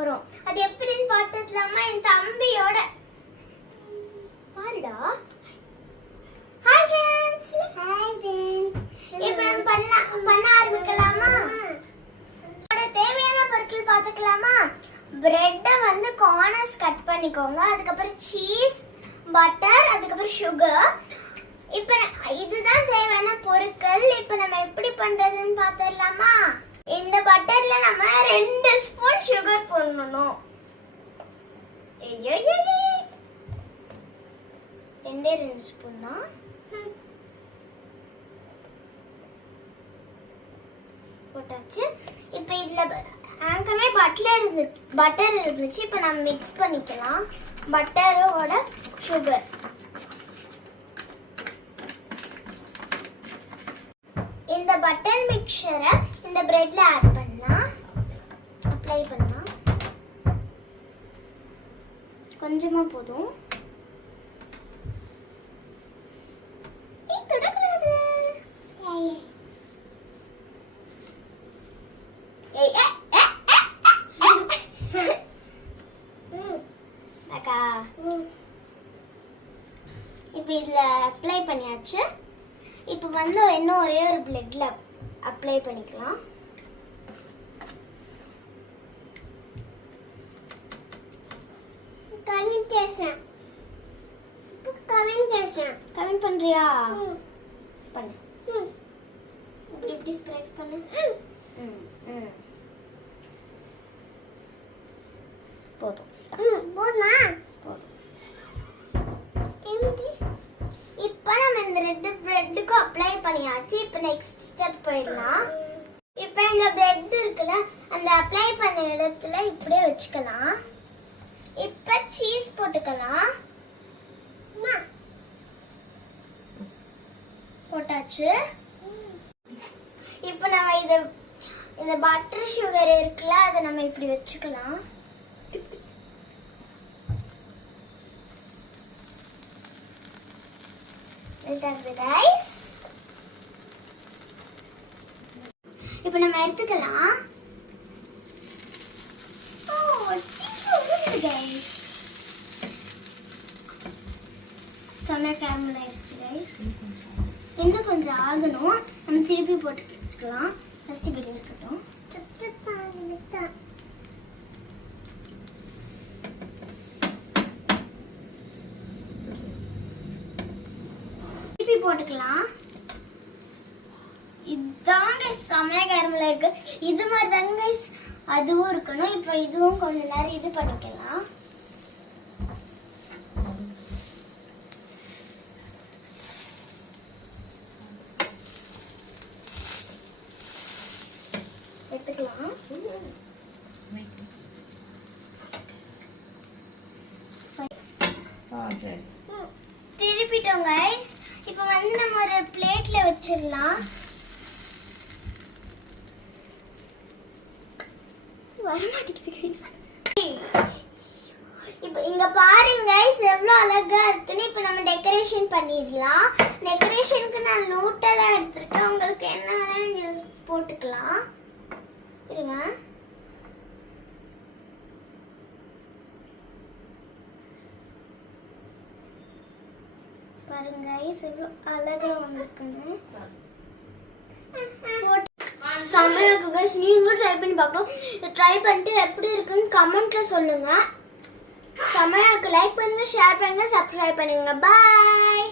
போறோம். அது எப்படின்னு பார்த்துக்கலாமா? என் தம்பியோட பாருடா. Hi friends. Hi friends. இப்போ நம்ம பண்ண ஆரம்பிக்கலாமா? தேவையான பொருட்கள் பார்த்துக்கலாமா? பிரெட்டை வந்து கார்னர்ஸ் கட் பண்ணிக்கோங்க. அதுக்கப்புறம் சீஸ், பட்டர், அதுக்கப்புறம் சுகர். இப்போ இதுதான் தேவையான பொருட்கள். இப்போ நம்ம எப்படி பண்றதுன்னு பார்த்துடலாமா? இந்த பட்டர்ல நம்ம 2 ஸ்பூன் சுகர் போடணும். ஐயோ 2 ஸ்பூன் தான். போட்டாச்சு. இப்போ இதுல ஆங்கமே பட்டர் இருந்துச்சு. இப்போ நம்ம மிக்ஸ் பண்ணிக்கலாம். பட்டரோட சுகர். இந்த பட்டர் மிக்சரை இந்த பிரெட்ல ஆட் பண்ணலாம். அப்ளை பண்ணலாம். கொஞ்சமா போதும். தொடக்கூடாது. இப்போ இதுல அப்ளை பண்ணியாச்சு. இப்போ வந்து இன்னும் ஒரே ஒரு பிரெட்ல அப்ளை பண்ணிக்கலாம். கமெண்ட் பண்றியா? பண்ணு. இப்படி ஸ்ப்ரெட் பண்ணு. போதும். போதுமா? போதும். இப்போ நம்ம இந்த 2 பிரெட்டுக்கு அப்ளை பண்ணியாச்சு. இப்போ நெக்ஸ்ட் ஸ்டெப் போயிடலாம். இப்போ இந்த பிரெட் இருக்குல்ல, அந்த அப்ளை பண்ண இடத்துல இப்படியே வச்சுக்கலாம். இப்போ சீஸ் போட்டுக்கலாம். போட்டாச்சு. இப்போ நம்ம இந்த பட்டர் சுகர் இருக்குல்ல, அதை நம்ம இப்படி வச்சுக்கலாம். இப்போ நம்ம எடுத்துக்கலாம். சொன்ன கேரமல் ஆயிடுச்சு கைஸ். இன்னும் கொஞ்சம் ஆகணும். நம்ம திருப்பி போட்டுக்கலாம். ஃபர்ஸ்ட் இப்படி இருக்கட்டும். திருப்பி போட்டுக்கலாம். இதாங்க செமையா கேரமல் இருக்கு. இது மாதிரி தாங்க அதுவும் இருக்கணும். இப்போ இதுவும் கொஞ்ச நேரம் இது பண்ணிக்கலாம். எடுத்துக்கலாம். திருப்பிட்டோம் கைஸ். இப்போ வந்து நம்ம ஒரு பிளேட்ல வச்சிடலாம். வரமாட்டேங்குது கைஸ். இப்போ இங்க பாருங்க கைஸ் எவ்வளவு அழகா இருக்குன்னு. இப்போ நம்ம டெக்கரேஷன் பண்ணிடலாம். டெக்கரேஷனுக்கு நான் நூட்டெல்லாம் எடுத்துருக்கேன். உங்களுக்கு என்ன வேணாலும் போட்டுக்கலாம். இருங்க. பாருங்க கைஸ் எவ்வளவு அழகா வந்திருக்குன்னு. செம்மையா இருக்கு கைஸ். நீங்களும் ட்ரை பண்ணி பார்க்கணும். ட்ரை பண்ணிட்டு எப்படி இருக்குன்னு கமெண்ட்ல சொல்லுங்க. செம்மையா இருக்கு. லைக் பண்ணுங்க, ஷேர் பண்ணுங்க, சப்ஸ்கிரைப் பண்ணுங்க. பாய்.